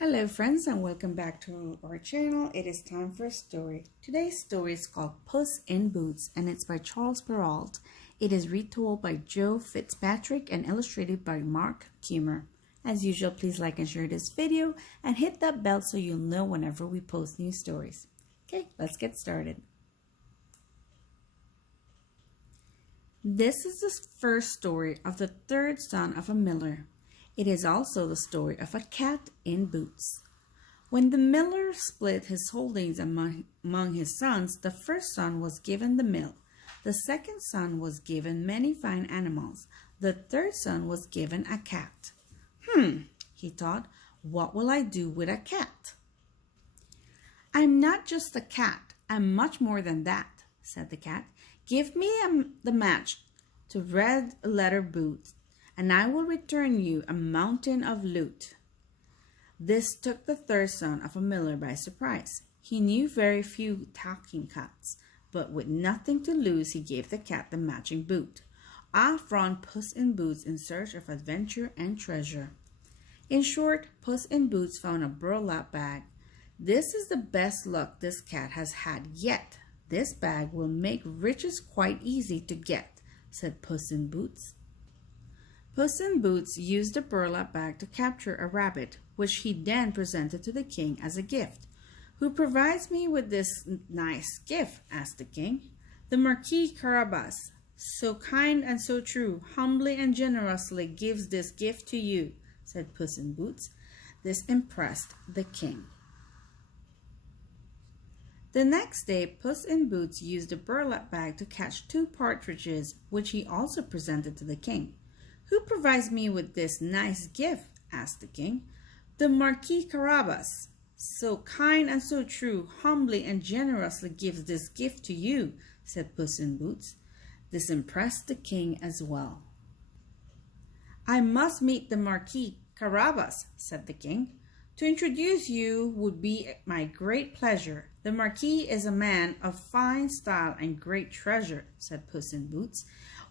Hello friends and welcome back to our channel. It is time for a story. Today's story is called Puss in Boots and it's by Charles Perrault. It is retold by Joe Fitzpatrick and illustrated by Mark Kummer. As usual, please like and share this video and hit that bell so you'll know whenever we post new stories. Okay, let's get started. This is the first story of the third son of a miller. It is also the story of a cat in boots. When the miller split his holdings among his sons, the first son was given the mill. The second son was given many fine animals. The third son was given a cat. He thought, what will I do with a cat? I'm not just a cat. I'm much more than that, said the cat. Give me the match to red leather boots, and I will return you a mountain of loot. This took the third son of a miller by surprise. He knew very few talking cats, but with nothing to lose, he gave the cat the matching boot. Off ran Puss in Boots in search of adventure and treasure. In short, Puss in Boots found a burlap bag. This is the best luck this cat has had yet. This bag will make riches quite easy to get, said Puss in Boots. Puss in Boots used the burlap bag to capture a rabbit, which he then presented to the king as a gift. Who provides me with this nice gift? Asked the king. The Marquis Carabas, so kind and so true, humbly and generously gives this gift to you, said Puss in Boots. This impressed the king. The next day, Puss in Boots used the burlap bag to catch 2 partridges, which he also presented to the king. Who provides me with this nice gift? Asked the king. The Marquis Carabas, so kind and so true, humbly and generously gives this gift to you, said Puss in Boots. This impressed the king as well. I must meet the Marquis Carabas, said the king. To introduce you would be my great pleasure. The Marquis is a man of fine style and great treasure, said Puss in Boots.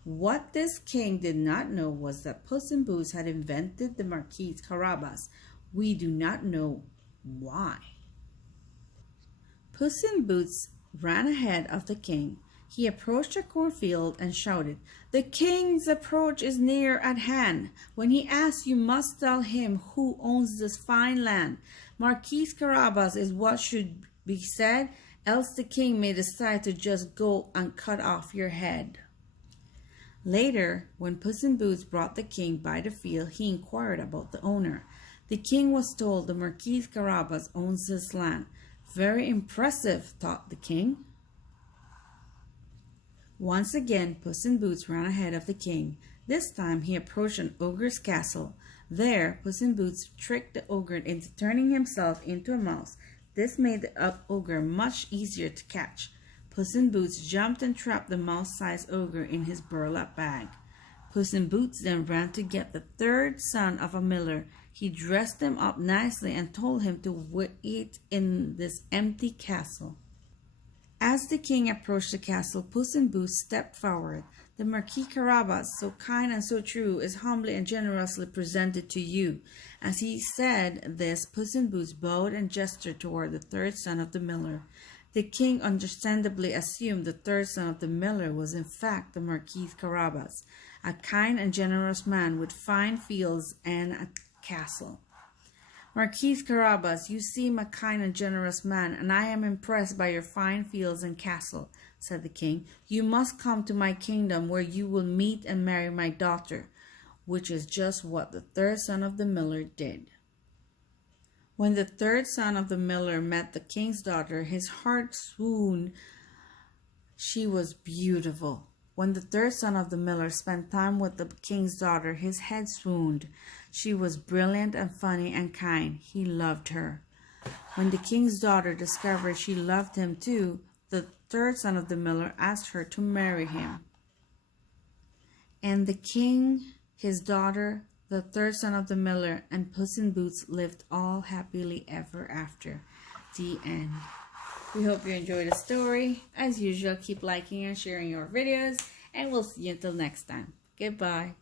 What this king did not know was that Puss in Boots had invented the Marquis Carabas. We do not know why. Puss in Boots ran ahead of the king. He approached a cornfield and shouted, The king's approach is near at hand. When he asks, you must tell him who owns this fine land. Marquis Carabas is what should be said, else the king may decide to just go and cut off your head. Later, when Puss in Boots brought the king by the field, he inquired about the owner. The king was told the Marquis Carabas owns this land. Very impressive, thought the king. Once again, Puss in Boots ran ahead of the king. This time he approached an ogre's castle. There, Puss in Boots tricked the ogre into turning himself into a mouse. This made the ogre much easier to catch. Puss in Boots jumped and trapped the mouse-sized ogre in his burlap bag. Puss in Boots then ran to get the third son of a miller. He dressed him up nicely and told him to wait in this empty castle. As the king approached the castle, Puss in Boots stepped forward. The Marquis Carabas, so kind and so true, is humbly and generously presented to you. As he said this, Puss in Boots bowed and gestured toward the third son of the miller. The king understandably assumed the third son of the miller was in fact the Marquis Carabas, a kind and generous man with fine fields and a castle. Marquis Carabas, you seem a kind and generous man, and I am impressed by your fine fields and castle, said the king. You must come to my kingdom where you will meet and marry my daughter, which is just what the third son of the miller did. When the third son of the miller met the king's daughter, his heart swooned. She was beautiful. When the third son of the miller spent time with the king's daughter, his head swooned. She was brilliant and funny and kind. He loved her. When the king's daughter discovered she loved him too, the third son of the miller asked her to marry him. And the king, his daughter, the third son of the miller, and Puss in Boots lived all happily ever after. The end. We hope you enjoyed the story. As usual, keep liking and sharing your videos, and we'll see you until next time. Goodbye.